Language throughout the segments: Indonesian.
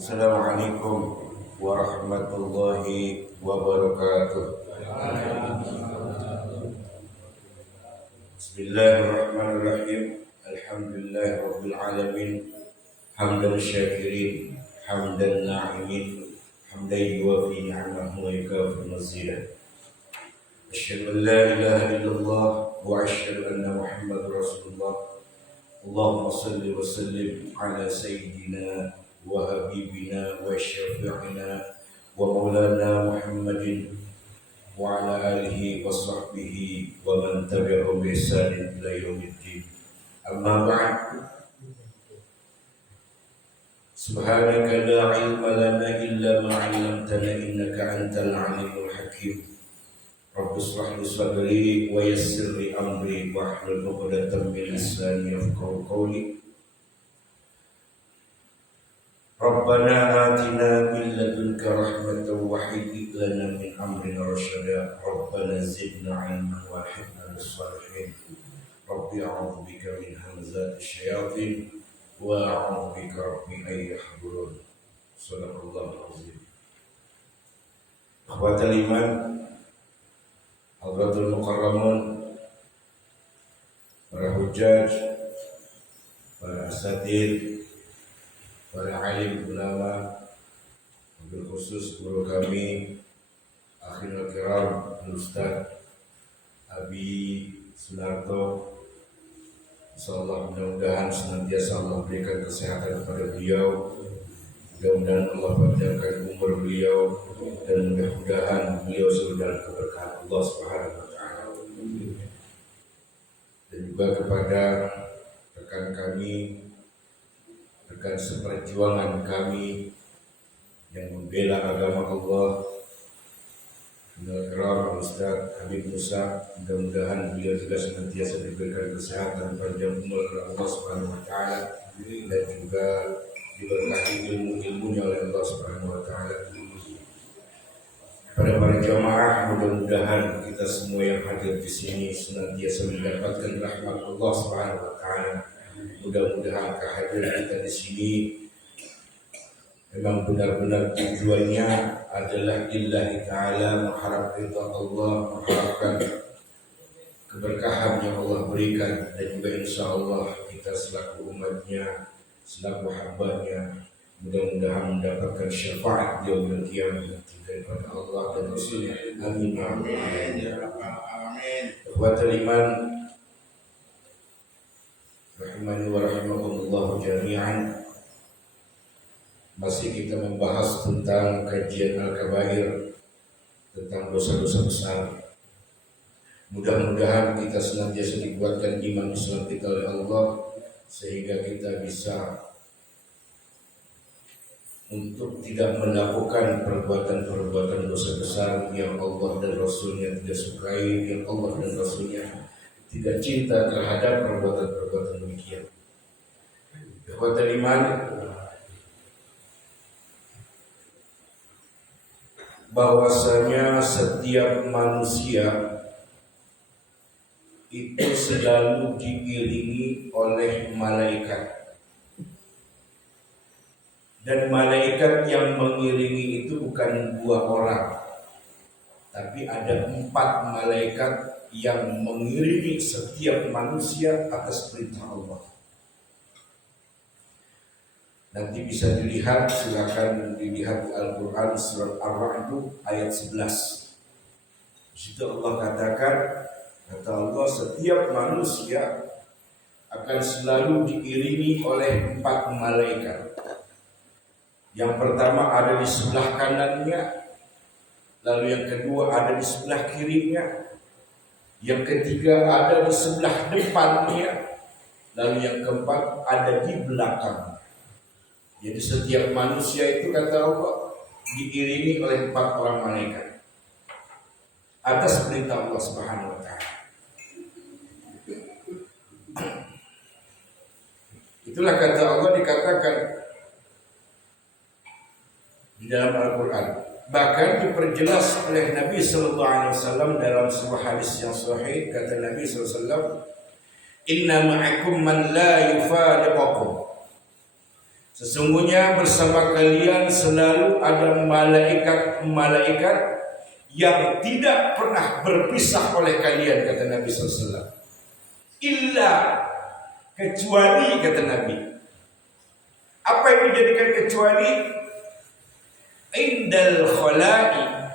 Assalamualaikum warahmatullahi wabarakatuh. Bismillahirrahmanirrahim. Alhamdulillahi rabbil alamin. Hamdan syakirin, hamdan na'imin, hamdan yuwafi ni'amahu wa yukafi mazidah. Asyhadu an la ilaha illallah wa asyhadu anna Muhammadar Rasulullah. Allahumma salli wa sallim ala sayyidina wa habibina wa syafi'ina wa maulana Muhammadin wa ala alihi wa sahbihi wa man tabi'ahum bi ihsanin ila yaumiddin. Amma ba'd. Subhanaka la ilma lana illa ma 'allamtana innaka antal 'alimul hakim. Rabbi shrah li sadri wa yassir li amri wahlul 'uqdatam min lisani yafqahu qawli. Rabbana atina min ladunka rahmatan wa hayyi lana min amrina rasyada. Rabbana zidna 'ilman wa alhiqna bis shalihin. Rabbi a'udzu bika min hamazati syayatin wa a'udzu bika rabbi an yahdurun. Shadaqallahul azim. Akhwatal iman, Hadratul Mukarramun, para hujjaj, para asatid, para alim ulama, wabil khusus guru kami, akhirul kiram, Ustaz Abi Sunarto. Insyaallah mudah-mudahan senantiasa Allah berikan kesehatan kepada beliau. Mudah-mudahan Allah panjangkan umur beliau dan mudah-mudahan beliau selalu dalam keberkahan Allah Subhanahu wa taala. Dan juga kepada rekan kami, rekan seperjuangan kami yang membela agama Allah, Al-Kiram Ustaz Habib Musa, mudah-mudahan beliau juga senantiasa diberikan kesehatan panjang umur oleh Allah Subhanahu wa taala dan juga diberkahi ilmu-ilmunya oleh Allah Subhanahu wa taala. Para jamaah, mudah-mudahan kita semua yang hadir di sini senantiasa mendapatkan rahmat Allah Subhanahu wa taala. Mudah-mudahan kehadiran kita di sini memang benar-benar tujuannya adalah lillahi ta'ala, mengharap ridha Allah, mengharapkan keberkahan yang Allah berikan, dan juga insyaAllah kita selaku umatnya, selaku hambanya, mudah-mudahan mendapatkan syafaat yaumil qiyamah daripada Allah dan Rasulnya. Amin ya rabbal alamin. Ikhwatul iman rahimani wa rahimakumullah jami'an. Masih kita membahas tentang kajian Al-Kabair, tentang dosa-dosa besar. Mudah-mudahan kita senantiasa dikuatkan iman Islam kita oleh Allah, sehingga kita bisa untuk tidak melakukan perbuatan-perbuatan dosa besar yang Allah dan Rasulnya tidak sukai, yang Allah dan Rasulnya tidak cinta terhadap perbuatan-perbuatan demikian. Ikhwatul iman, bahwasanya setiap manusia itu selalu diiringi oleh malaikat, dan malaikat yang mengiringi itu bukan 2 orang, tapi ada 4 malaikat yang mengiringi setiap manusia atas perintah Allah. Nanti bisa dilihat, silakan dilihat di Al-Quran surat Ar-Ra'd itu ayat 11. Di situ Allah katakan, kata Allah, setiap manusia akan selalu diiringi oleh 4 malaikat. Yang pertama ada di sebelah kanannya, lalu yang kedua ada di sebelah kirinya, yang ketiga ada di sebelah depannya, lalu yang keempat ada di belakang. Jadi setiap manusia itu, kata Allah, diiringi oleh 4 orang malaikat atas perintah Allah Subhanahu wa taala. Itulah kata Allah dikatakan di dalam Al-Quran. Bahkan diperjelas oleh Nabi sallallahu alaihi wasallam dalam sebuah hadis yang sahih. Kata Nabi sallallahu alaihi wasallam, "Inna ma'akum man la yufariqukum." Sesungguhnya bersama kalian selalu ada malaikat-malaikat yang tidak pernah berpisah oleh kalian, kata Nabi SAW. Illa, kecuali, kata Nabi. Apa yang dijadikan kecuali? Indal khala'i,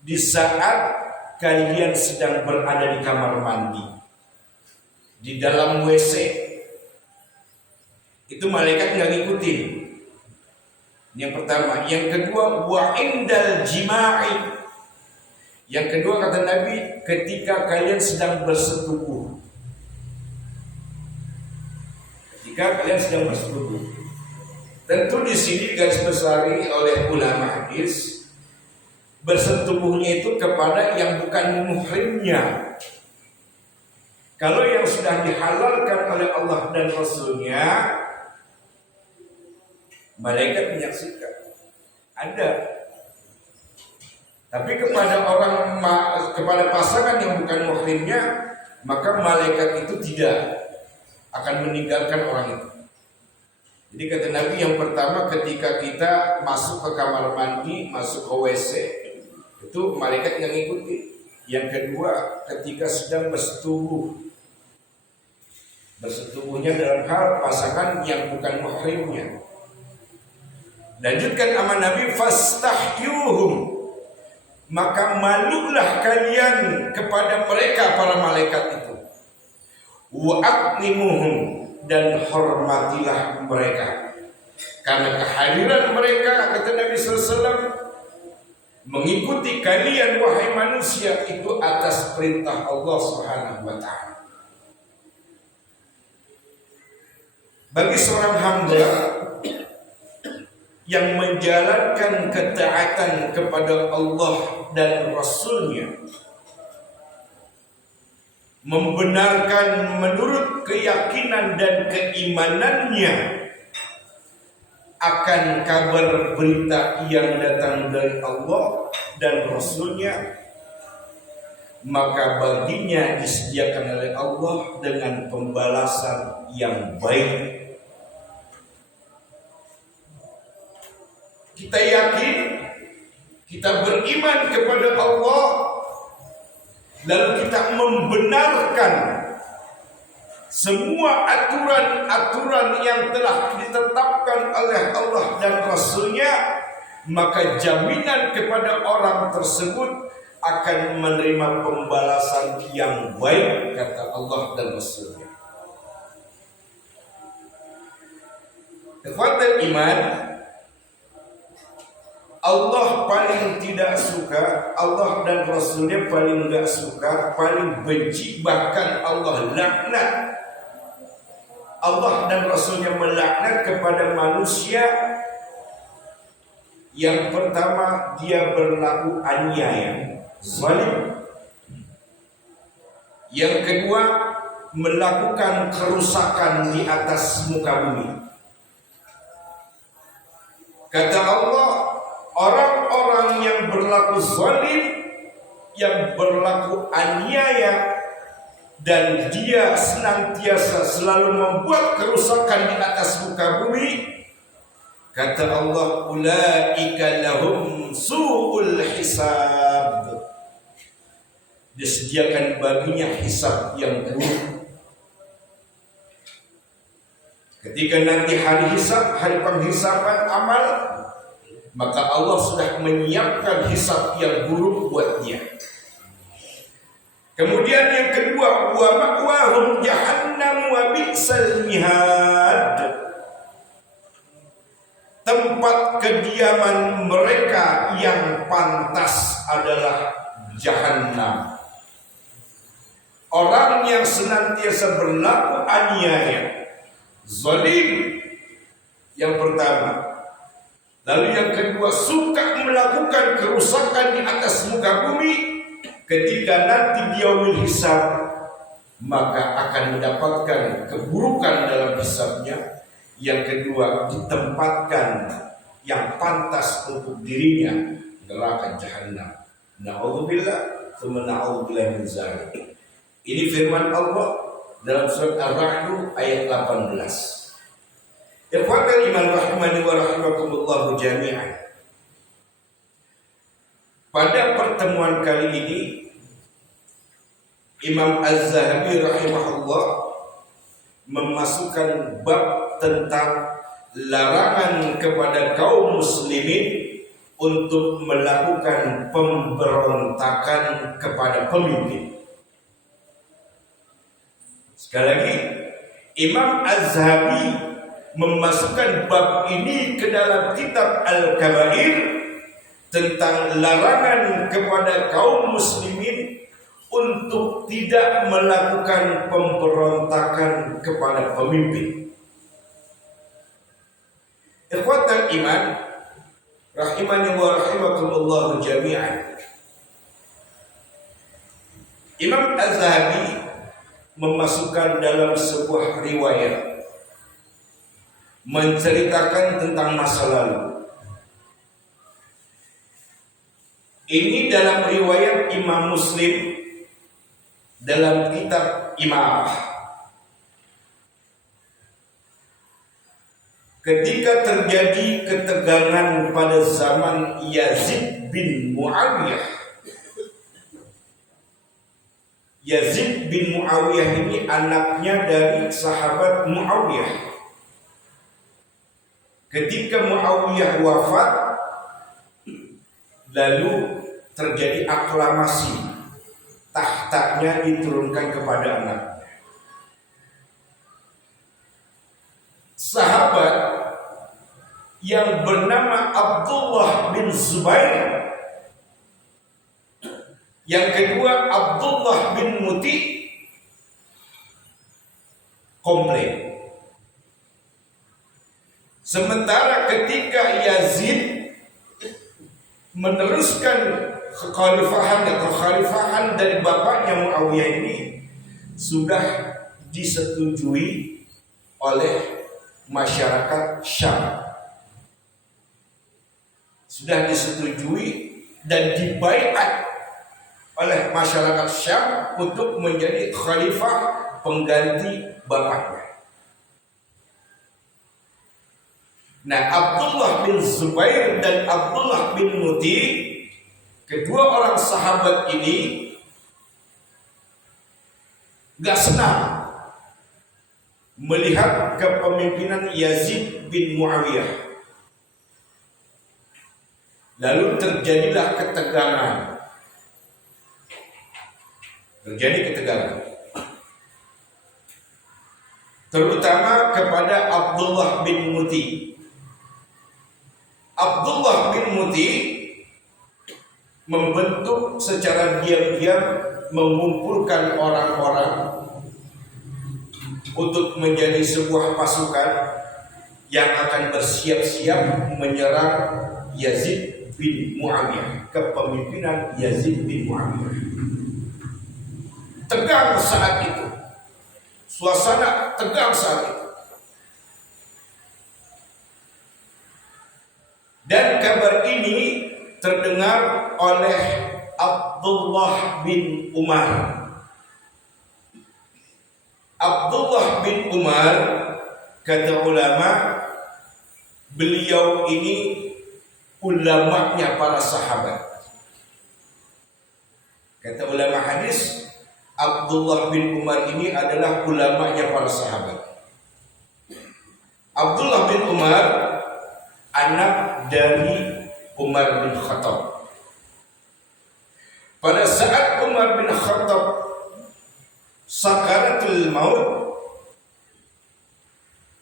di saat kalian sedang berada di kamar mandi, di dalam WC, itu malaikat nggak ngikutin. Yang pertama. Yang kedua, wa indal jima'i. Yang kedua, kata Nabi, ketika kalian sedang bersetubuh. Ketika kalian sedang bersetubuh. Tentu di sini garis besari oleh ulama hadis, bersetubuhnya itu kepada yang bukan muhrimnya. Kalau yang sudah dihalalkan oleh Allah dan Rasulnya, malaikat menyaksikan. Ada. Tapi kepada pasangan yang bukan muhrimnya, maka malaikat itu tidak akan meninggalkan orang itu. Jadi kata Nabi, yang pertama ketika kita masuk ke kamar mandi, masuk ke WC, itu malaikat yang ngikuti. Yang kedua, ketika sedang bersetubuhnya dalam hal pasangan yang bukan muhrimnya. Lanjutkan aman Nabi, fastahyuhum, maka malulah kalian kepada mereka para malaikat itu. Wa aqlimuhum, dan hormatilah mereka, karena kehadiran mereka, kata Nabi SAW, mengikuti kalian wahai manusia itu atas perintah Allah Subhanahu wa ta'ala. Bagi seorang hamba yang menjalankan ketaatan kepada Allah dan Rasulnya, membenarkan menurut keyakinan dan keimanannya akan kabar berita yang datang dari Allah dan Rasulnya, maka baginya disediakan oleh Allah dengan pembalasan yang baik. Kita yakin, kita beriman kepada Allah, lalu kita membenarkan semua aturan-aturan yang telah ditetapkan oleh Allah dan Rasulnya, maka jaminan kepada orang tersebut akan menerima pembalasan yang baik, kata Allah dan Rasulnya. Ikhwatul iman, Allah paling tidak suka, Allah dan Rasulnya paling gak suka, paling benci, bahkan Allah laknat. Allah dan Rasulnya melaknat kepada manusia. Yang pertama, dia berlaku aniaya, zalim. Yang kedua, melakukan kerusakan di atas muka bumi. Kata Allah, orang-orang yang berlaku zalim, yang berlaku aniaya, dan dia senantiasa selalu membuat kerusakan di atas muka bumi, kata Allah, ulaika lahum su'ul hisab, disediakan baginya hisab yang buruk. Ketika nanti hari hisab, hari penghisaban amal, maka Allah sudah menyiapkan hisab yang buruk buat dia. Kemudian yang kedua, wa ma'wahum jahannam wa bi'sal mihad, tempat kediaman mereka yang pantas adalah jahannam. Orang yang senantiasa berlaku aniaya, zalim, yang pertama. Lalu yang kedua, suka melakukan kerusakan di atas muka bumi. Ketika nanti dia hisab, maka akan mendapatkan keburukan dalam hisabnya. Yang kedua, ditempatkan yang pantas untuk dirinya, neraka jahanam. Na'udzubillah, tsumma na'udzubillah min dzalik. Ini firman Allah dalam surat Ar-Ra'd ayat 18. Ikhwatal iman rahimani wa rahimakumullah jami'an. Pada pertemuan kali ini Imam Az-Zahabi rahimahullah memasukkan bab tentang larangan kepada kaum muslimin untuk melakukan pemberontakan kepada pemimpin. Sekali lagi, Imam Az-Zahabi memasukkan bab ini ke dalam kitab Al-Kabair tentang larangan kepada kaum muslimin untuk tidak melakukan pemberontakan kepada pemimpin. Ikhwatal iman rahimani wa rahimakumullah jami'an. Imam Az-Zahabi memasukkan dalam sebuah riwayat menceritakan tentang masa lalu. Ini dalam riwayat Imam Muslim dalam kitab Imarah. Ketika terjadi ketegangan pada zaman Yazid bin Muawiyah. Yazid bin Muawiyah ini anaknya dari sahabat Muawiyah. Ketika Muawiyah wafat, lalu terjadi aklamasi, tahtanya diturunkan kepada anaknya. Sahabat yang bernama Abdullah bin Zubair, yang kedua Abdullah bin Muti, komplain. Sementara ketika Yazid meneruskan kekhalifahan dari bapaknya Muawiyah ini sudah disetujui oleh masyarakat Syam. Sudah disetujui dan dibaiat oleh masyarakat Syam untuk menjadi khalifah pengganti bapaknya. Nah, Abdullah bin Zubair dan Abdullah bin Muti, kedua orang sahabat ini gak senang melihat kepemimpinan Yazid bin Muawiyah. Lalu terjadilah ketegangan. Terutama kepada Abdullah bin Muti. Abdullah bin Muti membentuk secara diam-diam, mengumpulkan orang-orang untuk menjadi sebuah pasukan yang akan bersiap-siap menyerang Yazid bin Muawiyah, kepemimpinan Yazid bin Muawiyah. Tegang saat itu, suasana tegang saat itu. Dan kabar ini terdengar oleh Abdullah bin Umar. Abdullah bin Umar, kata ulama, beliau ini ulamanya para sahabat. Kata ulama hadis, Abdullah bin Umar ini adalah ulamanya para sahabat. Abdullah bin Umar anak dari Umar bin Khattab. Pada saat Umar bin Khattab sakaratul maut,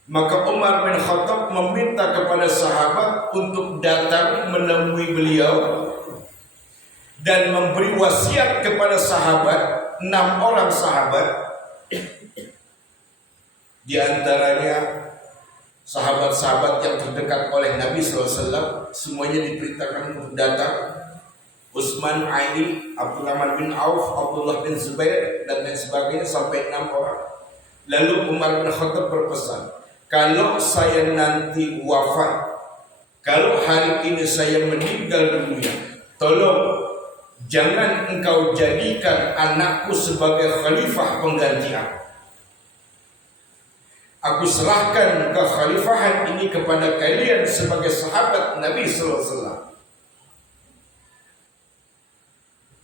maka Umar bin Khattab meminta kepada sahabat untuk datang menemui beliau dan memberi wasiat kepada sahabat, 6 orang sahabat, di antaranya sahabat-sahabat yang terdekat oleh Nabi SAW, semuanya diperintahkan untuk datang. Utsman, Ali, Abdurrahman bin Auf, Abdullah bin Zubair, dan lain sebagainya, sampai 6 orang. Lalu Umar bin Khattab berpesan, kalau saya nanti wafat, kalau hari ini saya meninggal dunia, tolong jangan engkau jadikan anakku sebagai khalifah pengganti aku. Aku serahkan kekhalifahan ini kepada kalian sebagai sahabat Nabi sallallahu alaihi wasallam.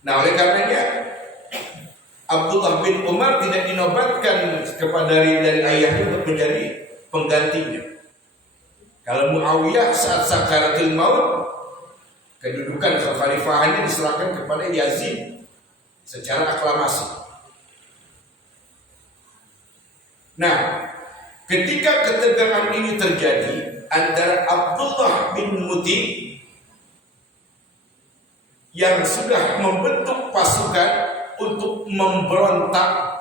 Nah, oleh karenanya Abdullah bin Umar tidak dinobatkan kepada dari ayahnya untuk menjadi penggantinya. Kalau Muawiyah saat sakaratul maut, kedudukan kekhalifahannya diserahkan kepada Yazid secara aklamasi. Nah, ketika ketegangan ini terjadi antara Abdullah bin Muti yang sudah membentuk pasukan untuk memberontak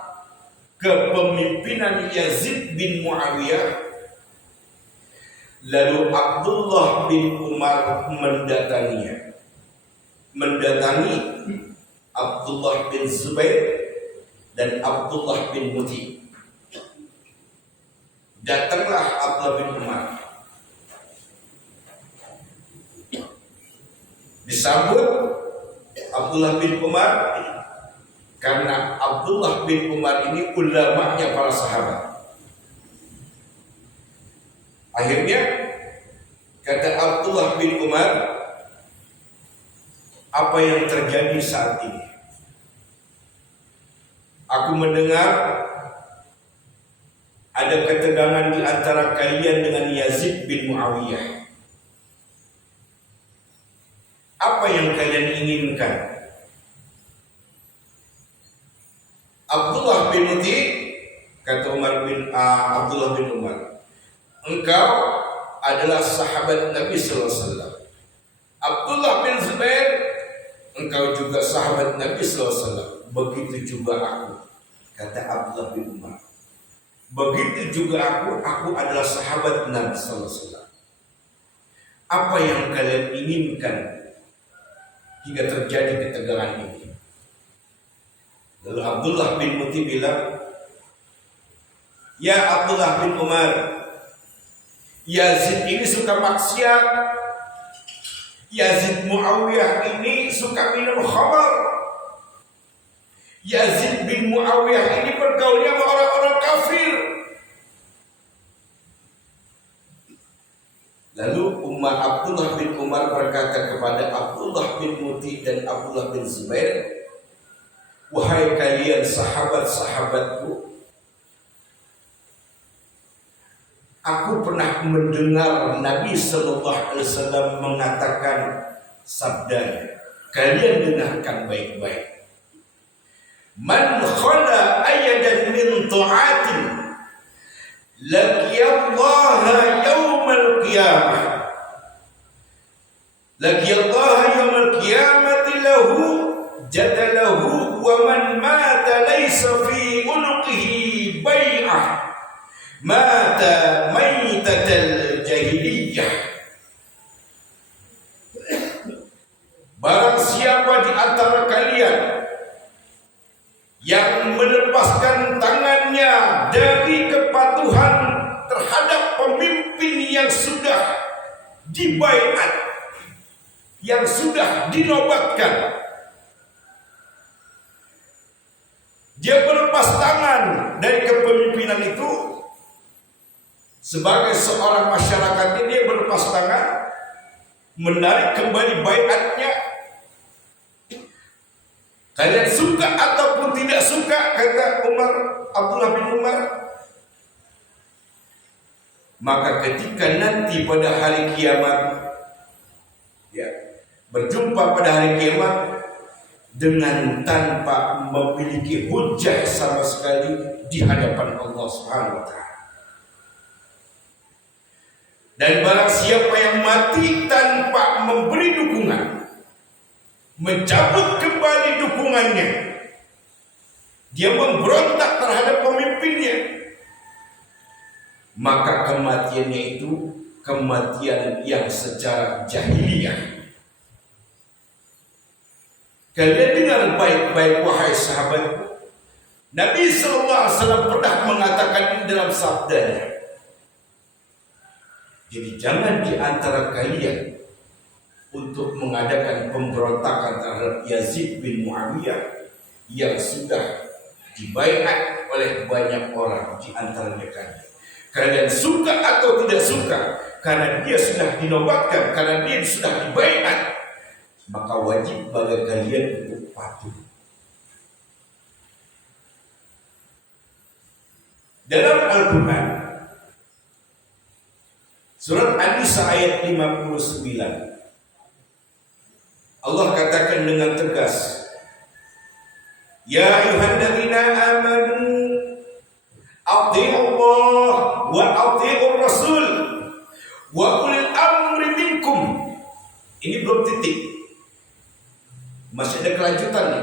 kepemimpinan Yazid bin Muawiyah, lalu Abdullah bin Umar mendatangi Abdullah bin Zubair dan Abdullah bin Muti. Datanglah Abdullah bin Umar, disambut Abdullah bin Umar karena Abdullah bin Umar ini ulamanya para sahabat. Akhirnya kata Abdullah bin Umar, apa yang terjadi saat ini? Aku mendengar ada ketegangan di antara kalian dengan Yazid bin Muawiyah. Apa yang kalian inginkan? Abdullah bin Muti, kata Abdullah bin Umar, engkau adalah sahabat Nabi sallallahu alaihi wasallam. Abdullah bin Zubair, engkau juga sahabat Nabi sallallahu alaihi wasallam. Begitu juga aku, kata Abdullah bin Umar. Begitu juga aku adalah sahabat Nabi sallallahu alaihi wasallam. Apa yang kalian inginkan hingga terjadi ketegangan ini? Lalu Abdullah bin Muti bilang, ya Abdullah bin Umar, Yazid ini suka maksiat. Yazid Muawiyah ini suka minum khamar. Yazid bin Muawiyah ini bergaulnya sama orang-orang kafir. Lalu Abdullah bin Umar berkata kepada Abdullah bin Muti dan Abdullah bin Zubair, wahai kalian sahabat-sahabatku, aku pernah mendengar Nabi sallallahu alaihi wasallam mengatakan sabdanya. Kalian dengarkan baik-baik. Man khala ayadan min ta'atin laqiyallaha yaumal qiyamah. Laqiyallaha yaumal qiyamati lahu jadalahu wa man mata laysa fi unuqihi bai'ah mata maitatal jahiliyah. Barang siapa di antara kalian yang melepaskan tangannya dari kepatuhan terhadap pemimpin yang sudah dibaiat, yang sudah dinobatkan, dia berlepas tangan dari kepemimpinan itu. Sebagai seorang masyarakat ini, dia berlepas tangan, menarik kembali baiatnya. Kalian suka ataupun tidak suka, kata Abdullah bin Umar, maka ketika nanti pada hari kiamat, ya, berjumpa pada hari kiamat dengan tanpa memiliki hujah sama sekali di hadapan Allah Subhanahu wa taala. Dan barang siapa yang mati tanpa memberi dukungan, mencabut kembali dukungannya, dia memberontak terhadap pemimpinnya, maka kematiannya itu kematian yang secara jahiliyah. Kalian dengar baik-baik wahai sahabatku, Nabi SAW pernah mengatakan ini dalam sabdanya. Jadi jangan di antara kalian untuk mengadakan pemberontakan terhadap Yazid bin Muawiyah yang sudah dibaiat oleh banyak orang di antaranya kalian. Kalian suka atau tidak suka, karena dia sudah dinobatkan, karena dia sudah dibaiat, maka wajib bagi kalian untuk patuh. Dalam Al-Quran, surat An-Nisa ayat 59, Allah katakan dengan tegas, Ya ayyuhalladzina amanu athi'u Allah wa athi'ur Rasul wa ulil amri minkum. Ini belum titik, masih ada kelanjutannya.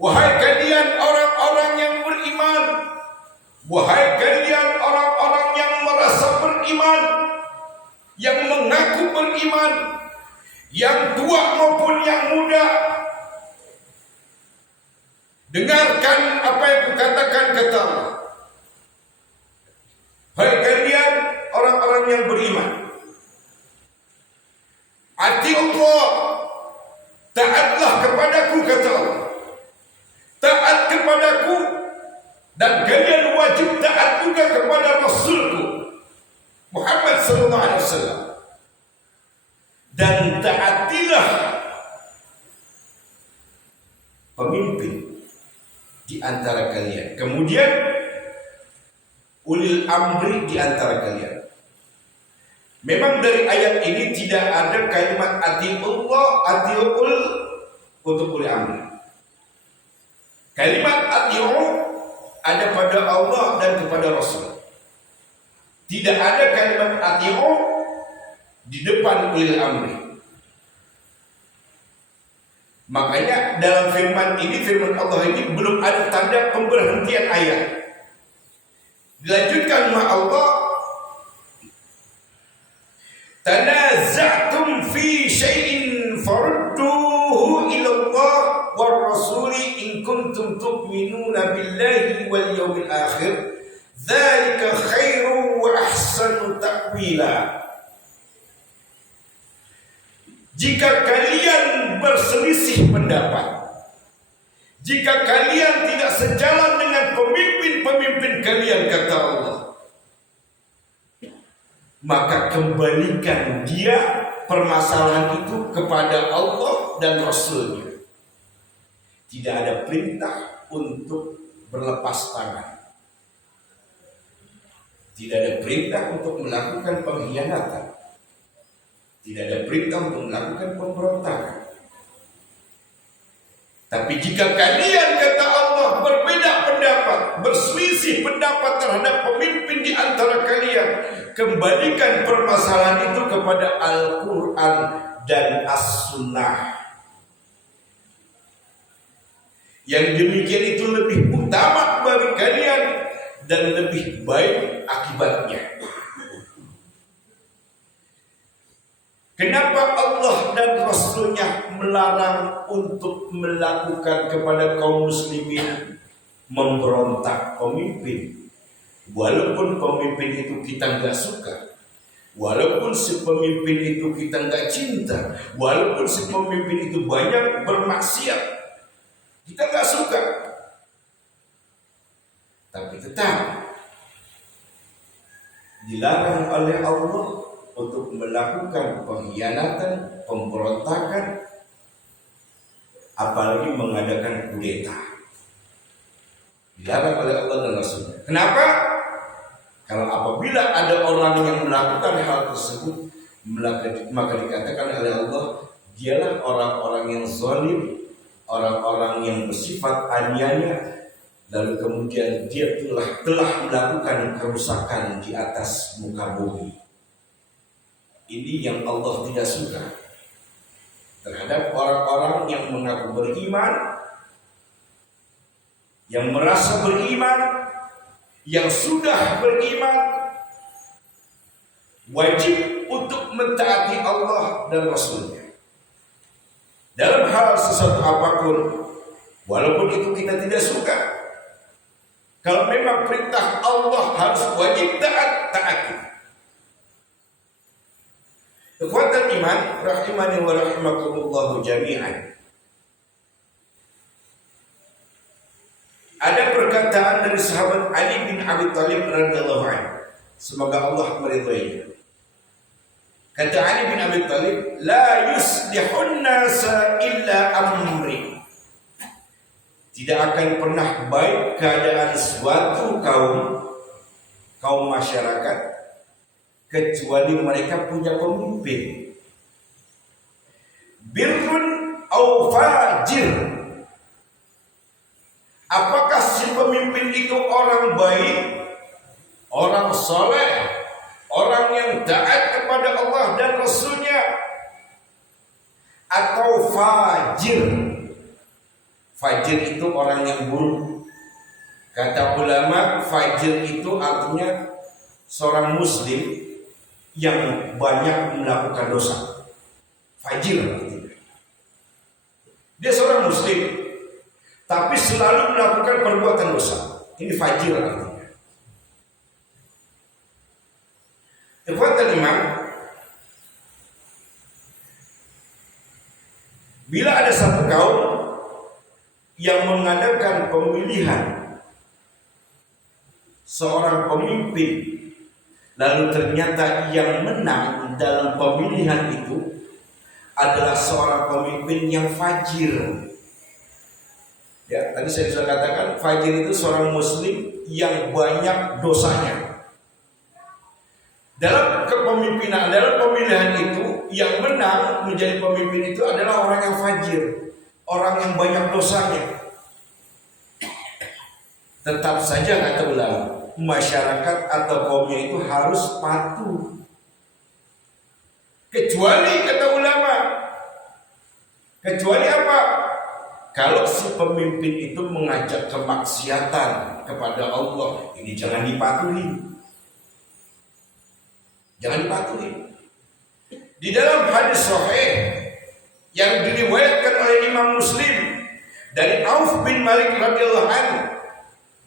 Wahai kalian orang-orang yang beriman, wahai kalian orang-orang yang merasa beriman, yang mengaku beriman, yang tua maupun yang muda, dengarkan apa yang kukatakan, kata Allah. Hai kalian orang-orang yang beriman, ati Allah, taatlah kepadaku, kata Allah. Taat kepadaku, dan kalian wajib taat juga kepada Rasulku Muhammad sallallahu alaihi wasallam. Dan taatilah pemimpin di antara kalian. Kemudian ulil amri di antara kalian. Memang dari ayat ini tidak ada kalimat atiullah, atiul untuk ulil amri. Kalimat atiu ada pada Allah dan kepada Rasul. Tidak ada kalimat atiu di depan ulil amri. Makanya dalam firman Allah ini belum ada tanda pemberhentian ayat. Dilanjutkan sama Allah, tanaza'tum fi syai'in farudduhu ila Allah war rasuli in kuntum tu'minuna billahi wal yawmil akhir dzalika khairu wa ahsanu ta'wila. Jika kalian berselisih pendapat, jika kalian tidak sejalan dengan pemimpin-pemimpin kalian, kata Allah, maka kembalikan dia permasalahan itu kepada Allah dan Rasulnya. Tidak ada perintah untuk berlepas tangan. Tidak ada perintah untuk melakukan pengkhianatan. Tidak ada perintah untuk melakukan pemberontakan. Tapi jika kalian, kata Allah, berbeda pendapat, berselisih pendapat terhadap pemimpin di antara kalian, kembalikan permasalahan itu kepada Al-Quran dan As-Sunnah. Yang demikian itu lebih utama bagi kalian dan lebih baik akibatnya. Kenapa Allah dan Rasulnya melarang untuk melakukan kepada kaum muslimin memberontak pemimpin? Walaupun pemimpin itu kita nggak suka, walaupun si pemimpin itu kita nggak cinta, walaupun si pemimpin itu banyak bermaksiat, kita nggak suka, tapi tetap dilarang oleh Allah untuk melakukan pengkhianatan, pemberontakan, apalagi mengadakan kudeta. Dilarang oleh Allah dan Rasulnya. Kenapa? Kalau apabila ada orang yang melakukan hal tersebut, maka dikatakan oleh Allah, dialah orang-orang yang zalim, orang-orang yang bersifat aniaya, lalu kemudian dia telah melakukan kerusakan di atas muka bumi. Ini yang Allah tidak suka terhadap orang-orang yang mengaku beriman, yang merasa beriman, yang sudah beriman, wajib untuk mentaati Allah dan Rasulnya dalam hal sesuatu apapun, walaupun itu kita tidak suka. Kalau memang perintah Allah harus wajib taati. Ikhwatal iman, rahimani wa rahimakumullahu jami'an. Ada perkataan dari sahabat Ali bin Abi Thalib radhiyallahu anhu. Ali bin Abi Thalib, la yuslihun nasa illa amri. Tidak akan pernah baik keadaan suatu kaum masyarakat kecuali mereka punya pemimpin. Birrun au fajir. Apakah si pemimpin itu orang baik, orang soleh, orang yang taat kepada Allah dan Rasulnya, atau fajir? Fajir itu orang yang buruk. Kata ulama, fajir itu artinya seorang muslim yang banyak melakukan dosa. Fajir artinya dia seorang muslim tapi selalu melakukan perbuatan dosa. Ini fajir artinya. Ikhwatal iman, bila ada satu kaum yang mengadakan pemilihan seorang pemimpin, lalu ternyata yang menang dalam pemilihan itu adalah seorang pemimpin yang fajir. Ya, tadi saya sudah katakan fajir itu seorang muslim yang banyak dosanya. Dalam kepemimpinan, dalam pemilihan itu yang menang menjadi pemimpin itu adalah orang yang fajir, orang yang banyak dosanya. Tetap saja kata ulama, masyarakat atau kaumnya itu harus patuh. Kecuali kata ulama, kecuali apa? Kalau si pemimpin itu mengajak kemaksiatan kepada Allah, ini jangan dipatuhi. Jangan dipatuhi. Di dalam hadis sahih yang diriwayatkan oleh Imam Muslim dari Auf bin Malik radhiyallahu anhu,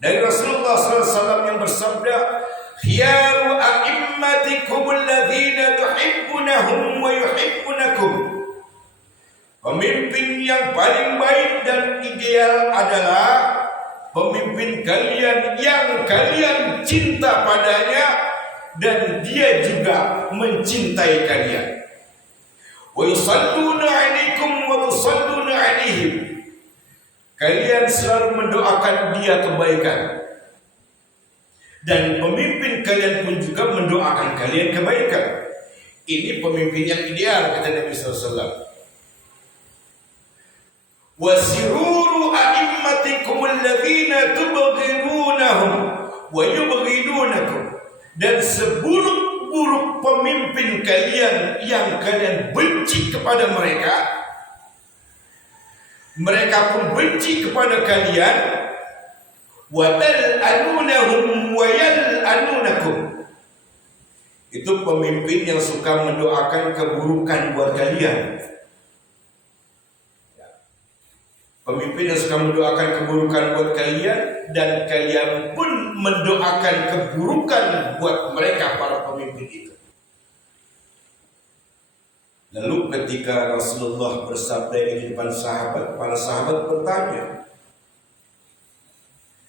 dari Rasulullah SAW yang bersabda, khiyaru a'immatikum alladhina tuhibbunahum wa yuhibbunakum. Pemimpin yang paling baik dan ideal adalah pemimpin kalian yang kalian cinta padanya dan dia juga mencintai kalian. Wa yusalluna 'alaikum wa tusalluna 'alaihim. Kalian selalu mendoakan dia kebaikan, dan pemimpin kalian pun juga mendoakan kalian kebaikan. Ini pemimpin yang ideal kata Nabi SAW. Wasiruru a'immatikum alladhina tubghidunahum wa yubghidunakum. Dan seburuk-buruk pemimpin kalian yang kalian benci kepada mereka, mereka pun benci kepada kalian. Wa tal'anunahum wa yal'anunakum. Itu pemimpin yang suka mendoakan keburukan buat kalian. Pemimpin yang suka mendoakan keburukan buat kalian, dan kalian pun mendoakan keburukan buat mereka, para pemimpin itu. Lalu ketika Rasulullah bersabda ini di depan sahabat, para sahabat bertanya,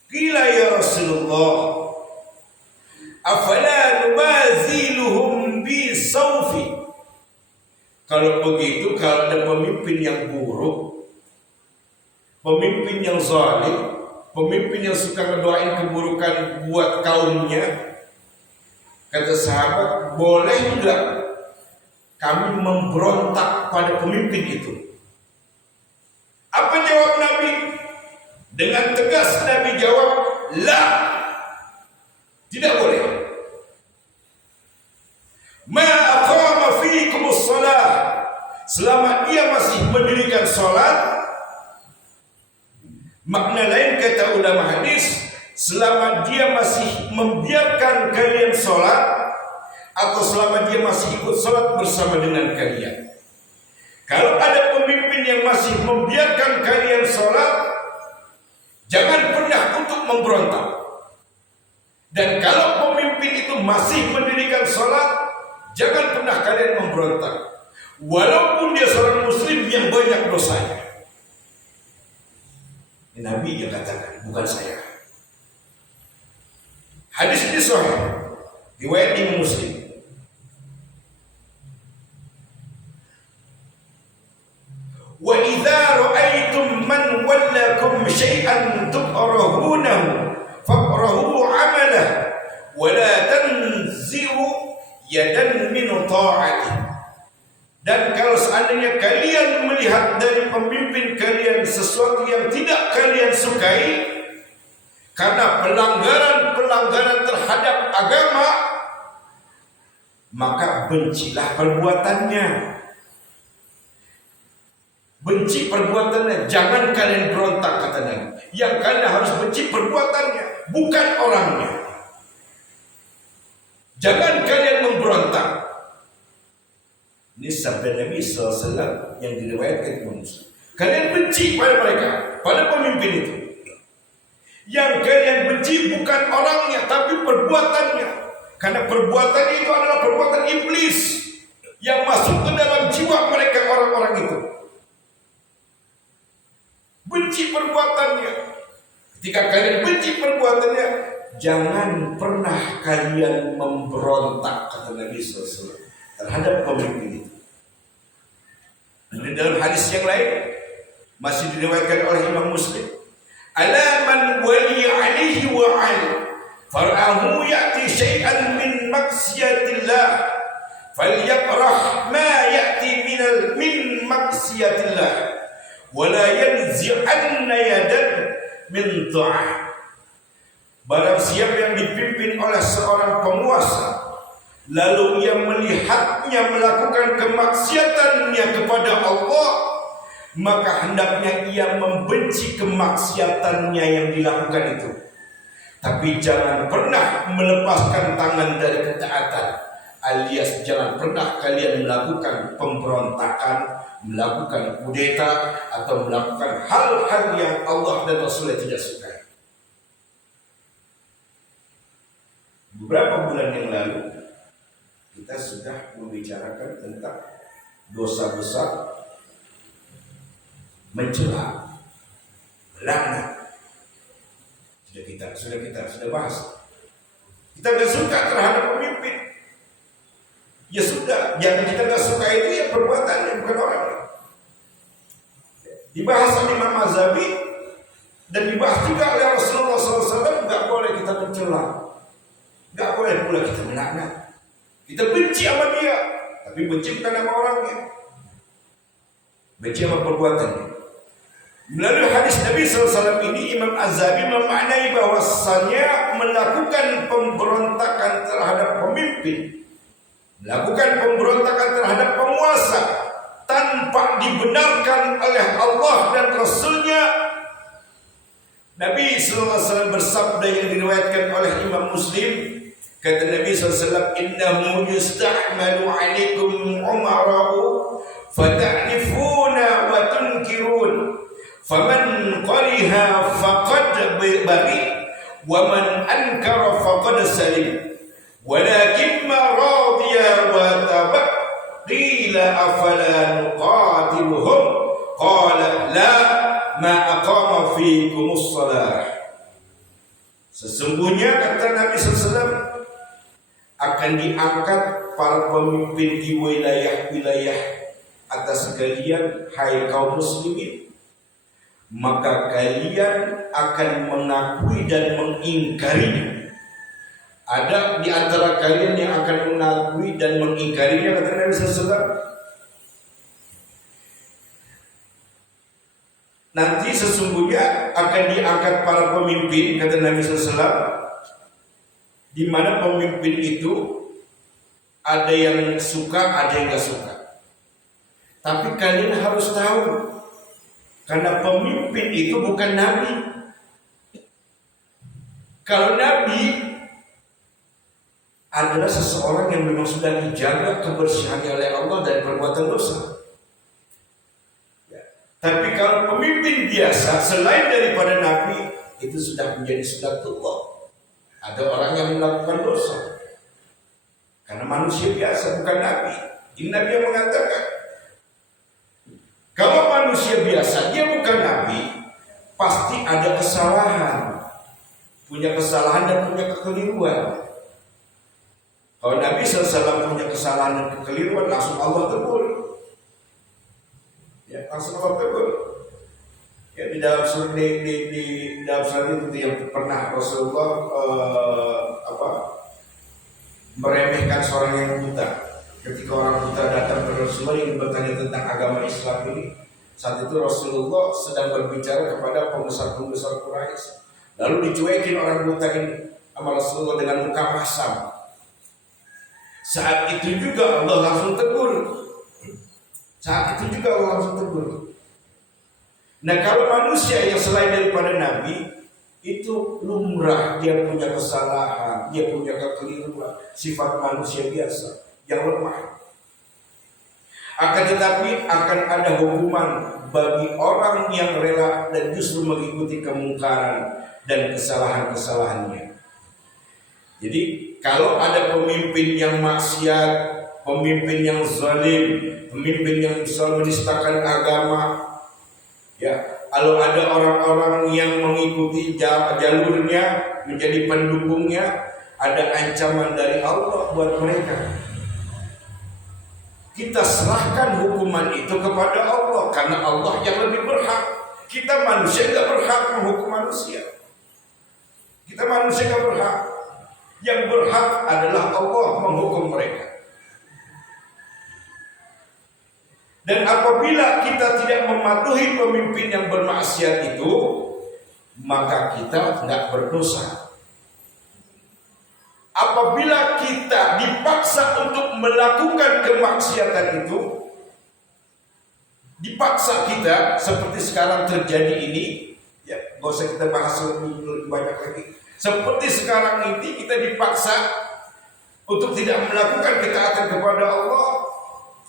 "Qila ya Rasulullah, afala numaziluhum bi sawfi?" Kalau begitu, kalau ada pemimpin yang buruk, pemimpin yang zalim, pemimpin yang suka ngedoain keburukan buat kaumnya, kata sahabat, boleh enggak kami memberontak pada pemimpin itu? Apa jawab Nabi? Dengan tegas Nabi jawab, la, tidak boleh. Ma aqama fiikumus shalah, selama dia masih mendirikan salat. Makna lain kata ulama hadis, selama dia masih membiarkan kalian sholat, atau selama dia masih ikut sholat bersama dengan kalian. Kalau ada pemimpin yang masih membiarkan kalian sholat, jangan pernah untuk memberontak. Dan kalau pemimpin itu masih mendirikan sholat, jangan pernah kalian memberontak, walaupun dia seorang muslim yang banyak dosanya. Nabi yang katakan, bukan saya. Hadis ini sahih, riwayat Imam Muslim. syai'an tukrahunahu fakrahu 'amalah wa la tanzi'u yadan min ta'atihi. Dan kalau seandainya kalian melihat dari pemimpin kalian sesuatu yang tidak kalian sukai karena pelanggaran-pelanggaran terhadap agama, maka bencilah perbuatannya. Benci perbuatannya, jangan kalian berontak, kata Nabi. Yang kalian harus benci perbuatannya, bukan orangnya. Jangan kalian memberontak. Ini sabda Nabi SAW yang diriwayatkan Imam Muslim. Kalian benci pada mereka, pada pemimpin itu. Yang kalian benci bukan orangnya, tapi perbuatannya. Karena perbuatan itu adalah perbuatan iblis yang masuk ke dalam jiwa mereka orang-orang itu. Benci perbuatannya. Ketika kalian benci perbuatannya, jangan pernah kalian memberontak, kata Nabi SAW, terhadap pemimpin itu. Dan dalam hadis yang lain masih diriwayatkan oleh Imam Muslim, ala man wali alaihi wa al far'ahu ya'ti syai'an min maksiatillah falyakrah ma ya'ti min maksiatillah wa la yanzi'anna yadan min ta'ah. Barang siapa yang dipimpin oleh seorang penguasa lalu ia melihatnya melakukan kemaksiatannya kepada Allah, maka hendaknya ia membenci kemaksiatannya yang dilakukan itu. Tapi jangan pernah melepaskan tangan dari ketaatan, alias jangan pernah kalian melakukan pemberontakan, melakukan kudeta, atau melakukan hal-hal yang Allah dan Rasulnya tidak sukai. Beberapa bulan yang lalu kita sudah membicarakan tentang dosa besar mencela, melaknat. Sudah kita bahas. Kita nggak suka terhadap pemimpin. Ya sudah, yang kita nggak suka itu ya perbuatannya, bukan orangnya. Dibahas oleh Imam Azhabi dan dibahas juga oleh Rasulullah SAW. Nggak boleh kita mencela, nggak boleh pula kita melaknat. Kita benci sama dia, tapi benci bukan sama orangnya, benci sama perbuatannya. Melalui hadis Nabi SAW ini, Imam Az-Zahabi memaknai bahwasannya melakukan pemberontakan terhadap pemimpin, melakukan pemberontakan terhadap penguasa tanpa dibenarkan oleh Allah dan Rasulnya. Nabi SAW bersabda yang diriwayatkan oleh Imam Muslim, kata Nabi SAW, innahu yusta'malu alaikum umara'u fata'rifuna wa tunkirun faman qariha faqad bari wa man ankara faqad salim walakin ma radiya wa taba qila afala nuqatiluhum qala la ma aqama fikumus salah. Sesungguhnya kata Nabi SAW akan diangkat para pemimpin di wilayah-wilayah atas kalian, hai kaum muslimin, maka kalian akan mengakui dan mengingkarinya. Ada di antara kalian yang akan mengakui dan mengingkarinya, kata Nabi SAW. Nanti sesungguhnya akan diangkat para pemimpin, kata Nabi SAW, di mana pemimpin itu ada yang suka, ada yang gak suka. Tapi kalian harus tahu, karena pemimpin itu bukan nabi. Kalau nabi adalah seseorang yang memang sudah dijaga kebersihannya oleh Allah dari perbuatan dosa. Tapi kalau pemimpin biasa selain daripada nabi, itu sudah menjadi sunatullah. Ada orang yang melakukan dosa karena manusia biasa, bukan nabi. Ini Nabi yang mengatakan, kalau manusia biasa, dia bukan nabi, pasti ada kesalahan, punya kesalahan dan punya kekeliruan. Kalau Nabi SAW punya kesalahan dan kekeliruan, langsung Allah tegur. Ya, langsung Allah tegur. Ya, di dalam surat dalam surat itu yang pernah Rasulullah meremehkan seorang yang buta. Ketika orang buta datang ke Rasulullah yang bertanya tentang agama Islam ini, saat itu Rasulullah sedang berbicara kepada pembesar-pembesar Quraisy. Lalu dicuekin orang buta ini sama Rasulullah dengan muka masam. Saat itu juga Allah langsung tegur. Nah, kalau manusia yang selain daripada Nabi itu lumrah, dia punya kesalahan, dia punya kekeliruan, sifat manusia biasa yang lemah. Akan tetapi akan ada hukuman bagi orang yang rela dan justru mengikuti kemungkaran dan kesalahan-kesalahannya. Jadi kalau ada pemimpin yang maksiat, pemimpin yang zalim, pemimpin yang bisa menistakan agama, ya, kalau ada orang-orang yang mengikuti jalurnya, menjadi pendukungnya, ada ancaman dari Allah buat mereka. Kita serahkan hukuman itu kepada Allah, karena Allah yang lebih berhak. Kita manusia tidak berhak menghukum manusia. Kita manusia tidak berhak. Yang berhak adalah Allah menghukum mereka. Dan apabila kita tidak mematuhi pemimpin yang bermaksiat itu, maka kita tidak berdosa. Apabila kita dipaksa untuk melakukan kemaksiatan itu, dipaksa kita seperti sekarang terjadi ini, ya, gak usah kita bahas lebih banyak lagi. Seperti sekarang ini kita dipaksa untuk tidak melakukan ketaatan kepada Allah,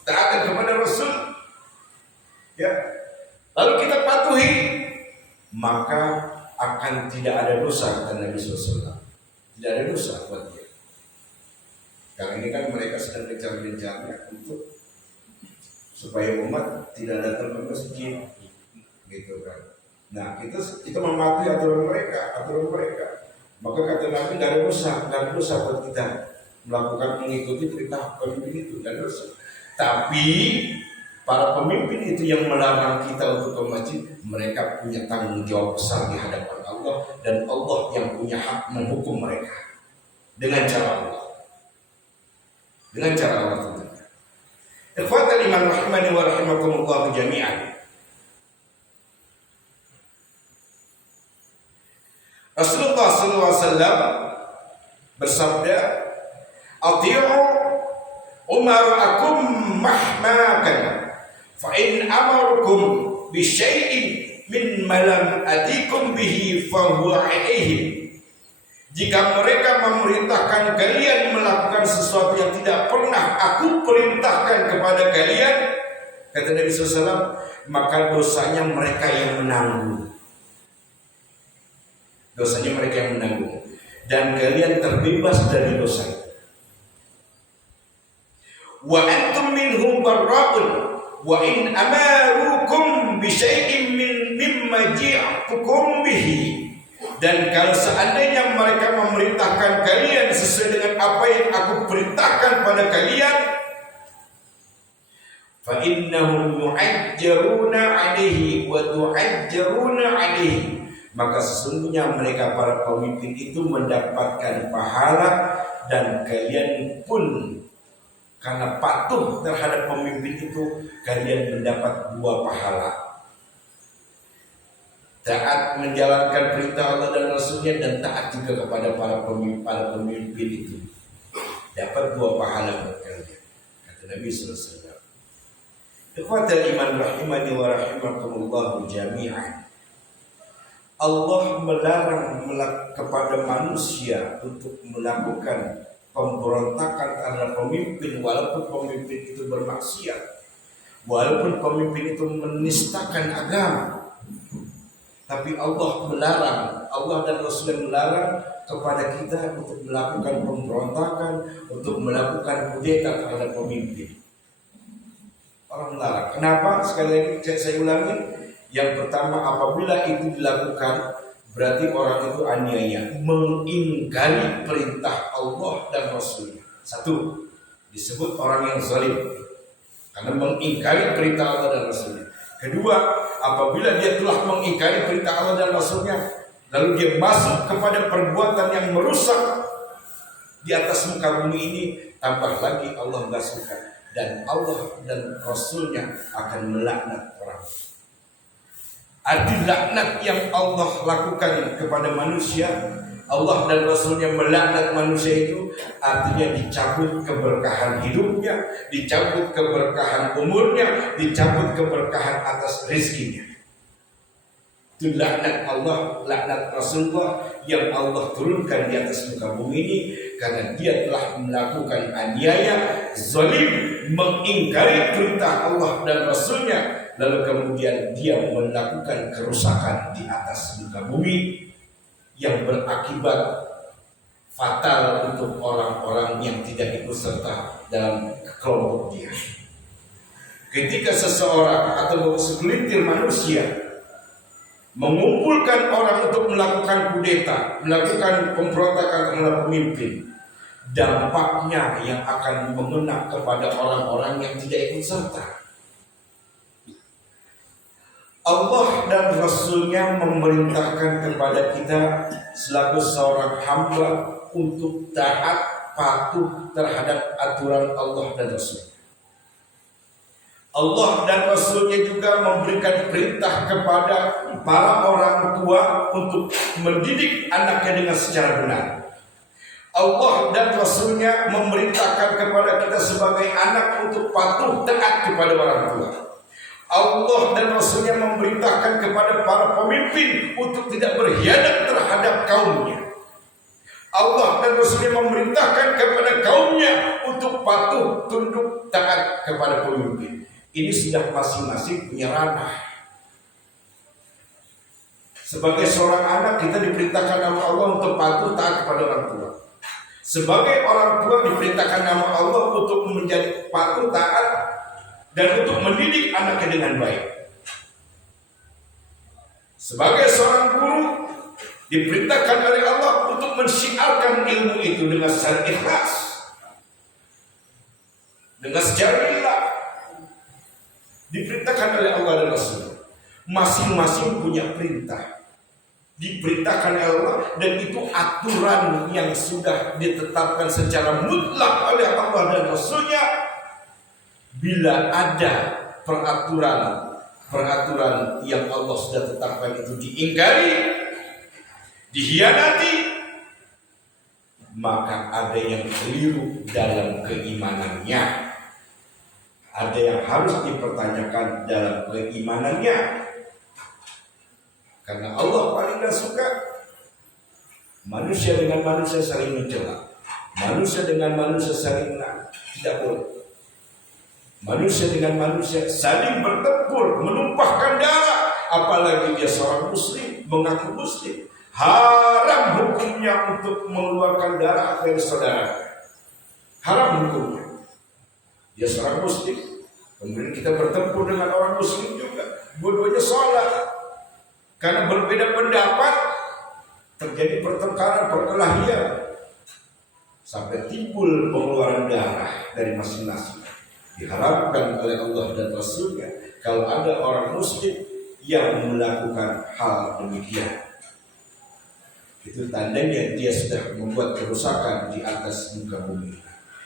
taatan kepada Rasul, ya, lalu kita patuhi, maka akan tidak ada dosa, kata Nabi SAW. Tidak ada dosa buat dia. Karena ini kan mereka sedang gencar-gencarnya untuk supaya umat tidak datang ke masjid, gitu kan. Nah, kita mematuhi aturan mereka. Maka kata Nabi, tidak ada dosa buat kita melakukan mengikuti perintah pemimpin itu, tidak ada dosa. Tapi para pemimpin itu yang melarang kita untuk ke masjid, mereka punya tanggung jawab besar di hadapan Allah, dan Allah yang punya hak menghukum mereka dengan cara Allah. Tentunya. Ikhwatal iman rahimani wa rahimakumullah jami'an. Rasulullah SAW bersabda, "Ati'u umarakum mahmakan, fa in amarukum bi syai'in min malam atikum bihi fa huwa 'alaihim." Jika mereka memerintahkan kalian melakukan sesuatu yang tidak pernah aku perintahkan kepada kalian, kata Nabi SAW, maka dosanya mereka yang menanggung. Dan kalian terbebas dari dosa itu. Wa antum minhum barra'un wa in amarukum bi syai'in mimma ji'tukum bihi. Dan kalau seandainya mereka memerintahkan kalian sesuai dengan apa yang aku perintahkan pada kalian, fa innahum yu'ajjaruna 'alaihi wa tu'ajjaruna 'alaihi, maka sesungguhnya mereka para pemimpin itu mendapatkan pahala, dan kalian pun karena patuh terhadap pemimpin itu kalian mendapat 2 pahala. Taat menjalankan perintah Allah dan Rasulnya, dan taat juga kepada para pemimpin itu, dapat 2 pahala buat kalian, kata Nabi SAW. Ikhwatal iman rahimani wa rahimakumullah jami'an. Allah melarang kepada manusia untuk melakukan pemberontakan karena pemimpin, walaupun pemimpin itu bermaksiat, walaupun pemimpin itu menistakan agama. Tapi Allah melarang, Allah dan Rasulnya melarang kepada kita untuk melakukan pemberontakan, untuk melakukan kudeta terhadap pemimpin. Allah melarang. Kenapa? Sekali lagi saya ulangi. Yang pertama, apabila itu dilakukan, berarti orang itu aniaya, mengingkari perintah Allah dan Rasulnya. 1, disebut orang yang zalim karena mengingkari perintah Allah dan Rasulnya. Kedua, apabila dia telah mengingkari perintah Allah dan Rasulnya, lalu dia masuk kepada perbuatan yang merusak di atas muka bumi ini, tambah lagi Allah nggak suka, dan Allah dan Rasulnya akan melaknat orang. Adil laknat yang Allah lakukan kepada manusia, Allah dan Rasulnya melaknat manusia itu artinya dicabut keberkahan hidupnya, dicabut keberkahan umurnya, dicabut keberkahan atas rezekinya. Itu laknat Allah, laknat Rasulullah yang Allah turunkan di atas muka bumi ini karena dia telah melakukan aniaya, zalim, mengingkari perintah Allah dan Rasulnya, lalu kemudian dia melakukan kerusakan di atas muka bumi yang berakibat fatal untuk orang-orang yang tidak ikut serta dalam kelompok dia. Ketika seseorang atau segelintir manusia mengumpulkan orang untuk melakukan kudeta, melakukan pemberontakan terhadap pemimpin, dampaknya yang akan mengena kepada orang-orang yang tidak ikut serta. Allah dan Rasulnya memerintahkan kepada kita selaku seorang hamba untuk taat patuh terhadap aturan Allah dan Rasul. Allah dan Rasulnya juga memberikan perintah kepada para orang tua untuk mendidik anaknya dengan secara benar. Allah dan Rasulnya memerintahkan kepada kita sebagai anak untuk patuh taat kepada orang tua. Allah dan Rasulnya memerintahkan kepada para pemimpin untuk tidak berkhianat terhadap kaumnya. Allah dan Rasulnya memerintahkan kepada kaumnya untuk patuh, tunduk, taat kepada pemimpin. Ini sudah masing-masing punya ranah. Sebagai seorang anak kita diperintahkan nama Allah untuk patuh, taat kepada orang tua. Sebagai orang tua diperintahkan nama Allah untuk menjadi patuh, taat, dan untuk mendidik anaknya dengan baik. Sebagai seorang guru diperintahkan oleh Allah untuk mensyiarkan ilmu itu dengan secara ikhlas, dengan secara lillah. Diperintahkan oleh Allah dan Rasul. Masing-masing punya perintah. Diperintahkan oleh Allah, dan itu aturan yang sudah ditetapkan secara mutlak oleh Allah dan Rasulnya. Bila ada peraturan yang Allah sudah tetapkan itu diingkari, dihianati, maka ada yang keliru dalam keimanannya. Ada yang harus dipertanyakan dalam keimanannya. Karena Allah paling gak suka manusia dengan manusia saling mencela, manusia dengan manusia saling menang. Tidak boleh. Manusia dengan manusia saling bertempur, menumpahkan darah, apalagi dia seorang muslim, mengaku muslim. Haram hukumnya untuk mengeluarkan darah dari saudara. Haram hukumnya. Dia seorang muslim, kemudian kita bertempur dengan orang muslim juga, dua-duanya sholat. Karena berbeda pendapat, terjadi pertengkaran, perkelahian, sampai timbul pengeluaran darah dari masing-masing. Diharapkan oleh Allah dan Rasulnya kalau ada orang muslim yang melakukan hal demikian, itu tandanya dia sudah membuat kerusakan di atas muka bumi.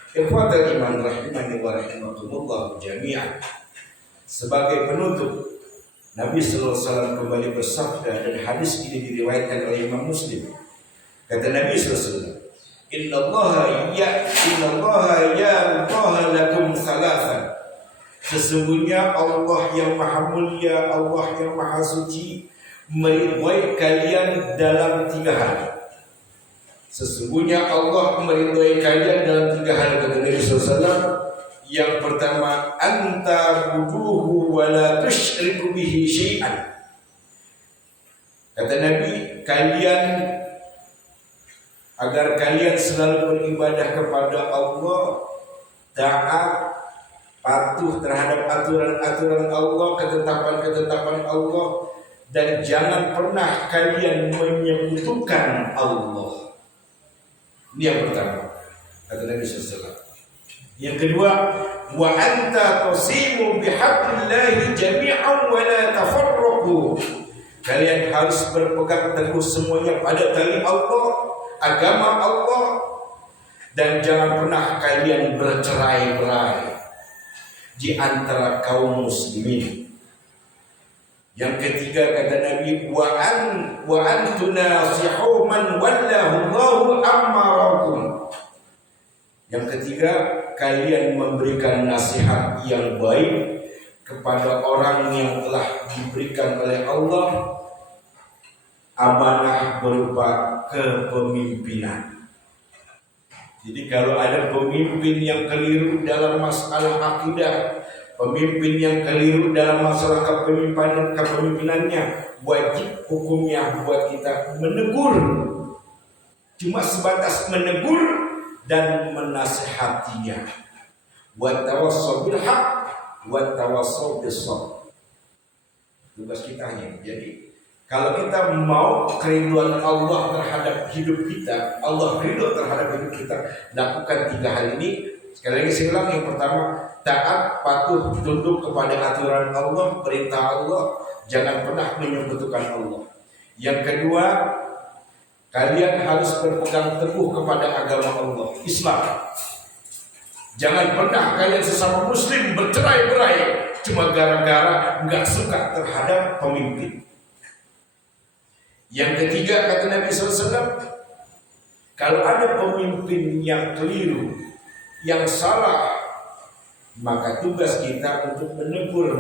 Ikhwatal iman rahimani wa rahimakumullah jami'an. Sebagai penutup, Nabi sallallahu alaihi wasallam kembali bersabda, dan hadis ini diriwayatkan oleh Imam Muslim. Kata Nabi sallallahu alaihi wasallam, Inna Allah yardaha lakum thalathan. Sesungguhnya Allah yang maha mulia, Allah yang maha suci meridhai kalian dalam 3 hal. Sesungguhnya Allah meridhai kalian dalam 3 hal, kata Nabi SAW. Yang pertama, anta buduhu wa la tusyriku bihi syai'an. Kata Nabi, agar kalian selalu beribadah kepada Allah, taat, patuh terhadap aturan-aturan Allah, ketetapan-ketetapan Allah, dan jangan pernah kalian menyekutukan Allah. Ini yang pertama, kata Nabi SAW. Yang kedua, wa anta tasimu bihablillahi jami'an wa la tafarraqu Kalian harus berpegang teguh semuanya pada tali Allah, agama Allah, dan jangan pernah kalian bercerai-berai di antara kaum muslimin. Yang ketiga kata Nabi, wa an tunasihu man wallahu Allahu amarakum. Yang ketiga, kalian memberikan nasihat yang baik kepada orang yang telah diberikan oleh Allah amanah berupa kepemimpinan. Jadi kalau ada pemimpin yang keliru dalam masalah akidah, pemimpin yang keliru dalam masalah kepemimpinannya, wajib hukumnya buat kita menegur. Cuma sebatas menegur dan menasihatinya. Wa tawassaw bil haq wa tawassaw bis sabr. Tugas kita hanya. Jadi kalau kita mau kerinduan Allah terhadap hidup kita, Allah ridho terhadap hidup kita, lakukan 3 hal ini. Sekali lagi saya ulang, yang pertama, taat, patuh, tunduk kepada aturan Allah, perintah Allah, jangan pernah menyekutukan Allah. Yang kedua, kalian harus berpegang teguh kepada agama Allah, Islam. Jangan pernah kalian sesama muslim bercerai-berai cuma gara-gara nggak suka terhadap pemimpin. Yang ketiga kata Nabi SAW, kalau ada pemimpin yang keliru, yang salah, maka tugas kita untuk menegur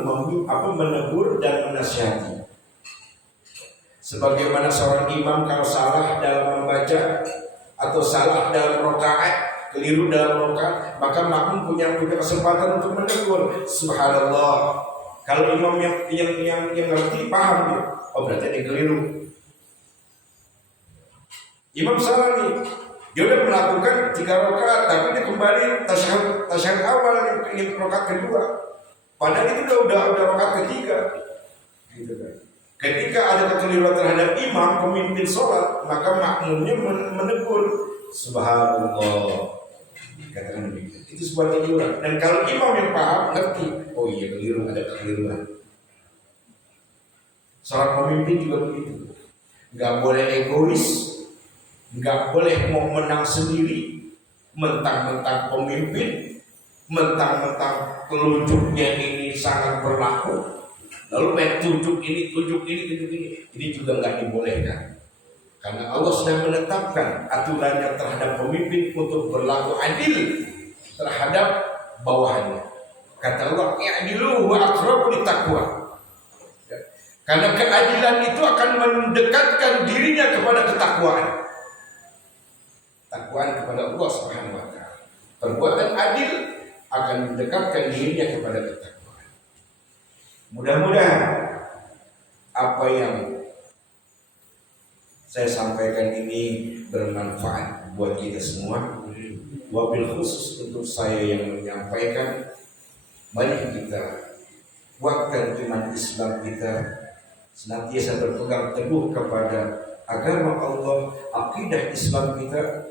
dan menasihati. Sebagaimana seorang imam kalau salah dalam membaca atau salah dalam rakaat, keliru dalam rakaat, maka makmum punya kesempatan untuk menegur. Subhanallah. Kalau imam yang ngerti paham dia, oh berarti dia keliru. Imam salah nih, dia udah melakukan 3 rakaat, tapi dia kembali tasyahud awal yang rakaat kedua. Padahal itu udah rakaat ketiga, gitu kan. Ketika ada kekeliruan terhadap imam, pemimpin sholat, maka makmumnya menegur. Subhanallah, katakan begitu. Itu sebuah kekeliruan. Dan kalau imam yang paham, ngerti, oh iya keliru, ada kekeliruan. Seorang pemimpin juga begitu. Nggak boleh egois, nggak boleh mau menang sendiri, mentang-mentang pemimpin, mentang-mentang telunjuknya ini sangat berlaku, lalu main tunjuk ini. Ini juga nggak dibolehkan, karena Allah sudah menetapkan aturannya terhadap pemimpin untuk berlaku adil terhadap bawahannya. Kata Allah, i'dilu wa aqrabu littaqwa. Karena keadilan itu akan mendekatkan dirinya kepada ketakwaan. Takwaan kepada Allah Subhanahu wa taala. Perbuatan adil akan mendekatkan dirinya kepada ketakwaan. Mudah-mudahan apa yang saya sampaikan ini bermanfaat buat kita semua. Wabil khusus untuk saya yang menyampaikan, mari kita kuatkan iman Islam kita, senantiasa berpegang teguh kepada agama Allah, akidah Islam kita,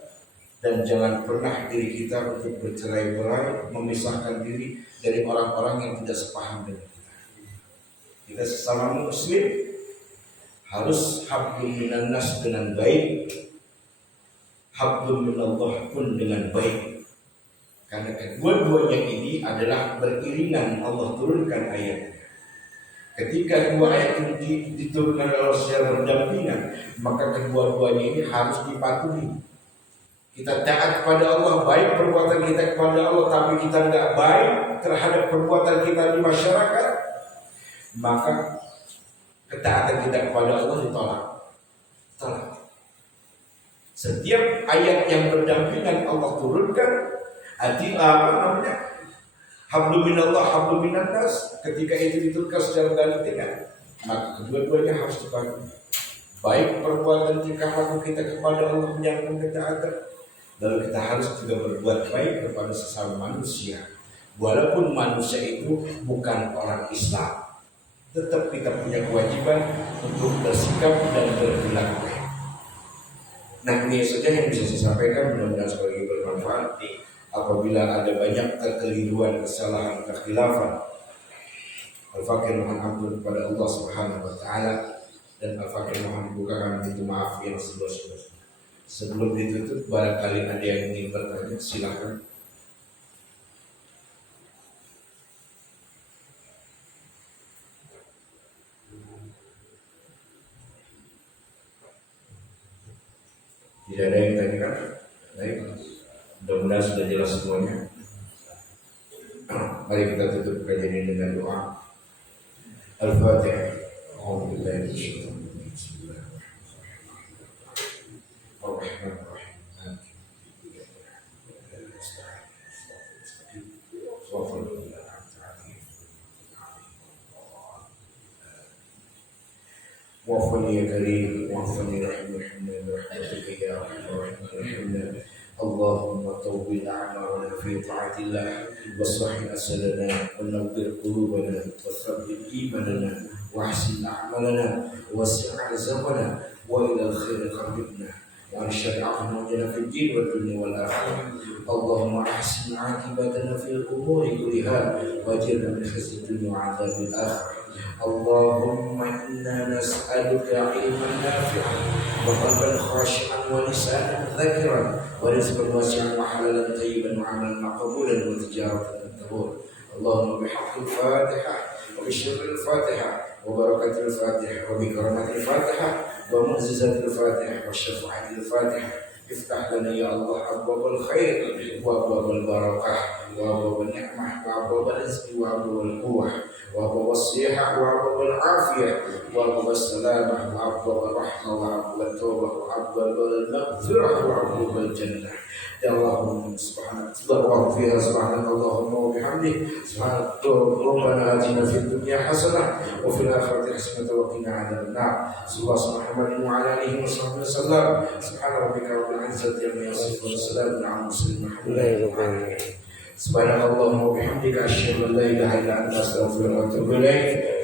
dan jangan pernah diri kita untuk bercerai-berai, memisahkan diri dari orang-orang yang tidak sepaham dengan kita. Kita sesama muslim harus hablum minan nas dengan baik, hablum minallah pun dengan baik. Karena kedua-duanya ini adalah beriringan. Allah turunkan ayatnya. Ketika 2 ayat ini diturunkan oleh Allah secara berdampingan, maka kedua-duanya ini harus dipatuhi. Kita taat kepada Allah, baik perbuatan kita kepada Allah, tapi kita tidak baik terhadap perbuatan kita di masyarakat, maka ketaatan kita kepada Allah ditolak. Setiap ayat yang berdampingan Allah turunkan, hablum minallah, hablum minan nas, ketika itu diturunkan secara berdampingan, maka kedua-duanya harus dipatuhi. Baik perbuatan tingkah laku kita kepada Allah menjalankan ketaatan, lalu kita harus juga berbuat baik kepada sesama manusia. Walaupun manusia itu bukan orang Islam, tetap kita punya kewajiban untuk bersikap dan berperilaku baik. Nah, ini saja yang bisa saya sampaikan, mudah-mudahan sebagai bermanfaat. Apabila ada banyak kekeliruan, kesalahan, kekhilafan, al-fakir mohon ampun kepada Allah Subhanahu wa taala. dan Al-Fakir mohon dibukakan pintu maaf yang seluas-luasnya. Sebelum ditutup, barangkali ada yang ingin bertanya, silakan. Tidak ada yang tanyakan? Baik, mudah-mudahan sudah jelas semuanya. Mari kita tutup kajian ini dengan doa. Al-Fatihah. Alhamdulillah. واغفر يا كريم واغفر لي رحمنا برحمتك يا ارحم الراحمين. اللهم طول اعمارنا في طاعه الله واصلح اسلنا ونور قلوبنا وثبت ايماننا واحسن اعمالنا ووسع رزقنا والى الخير قربنا وانشر عقلنا في الدين والدنيا والاخره. اللهم احسن عاقبتنا في الامور كلها واجرنا من خزي الدنيا وعذاب الاخره. اللهم إنا نسألك علما نافعا وقلبا خاشعا ولسانا ذاكرا ورزقا واسعا وحلالا طيبا وعملا مقبولا وتجارة تبور. اللهم بحق الفاتحة وبشر الفاتحة وبركة الفاتحة وبكرامة الفاتحة ومعجزة الفاتحة وشفاعة الفاتحة افتح لنا يا الله أبواب الخير وأبواب البركة وأبواب النعمة وأبواب الرزق وأبواب القوة وأبواب الصحة وأبواب العافية وأبواب السلامة وأبواب الرحمة وأبواب التوبة وأبواب المغفرة وأبواب الجنة. يا اللهم سبحانك اللهم فيها سبحانك اللهم وبحمدك سبحانك ربنا آتنا في الدنيا حسنة وفي الآخرة حسنة وقنا عذاب النار. صلى الله على محمد وعلى آله وصحبه وسلم. سبحان ربك رب العزة عما يصفون وسلام على المرسلين والحمد لله رب العالمين. سبحانك اللهم وبحمدك أشهد أن لا إله إلا أنت أستغفرك وأتوب إليك.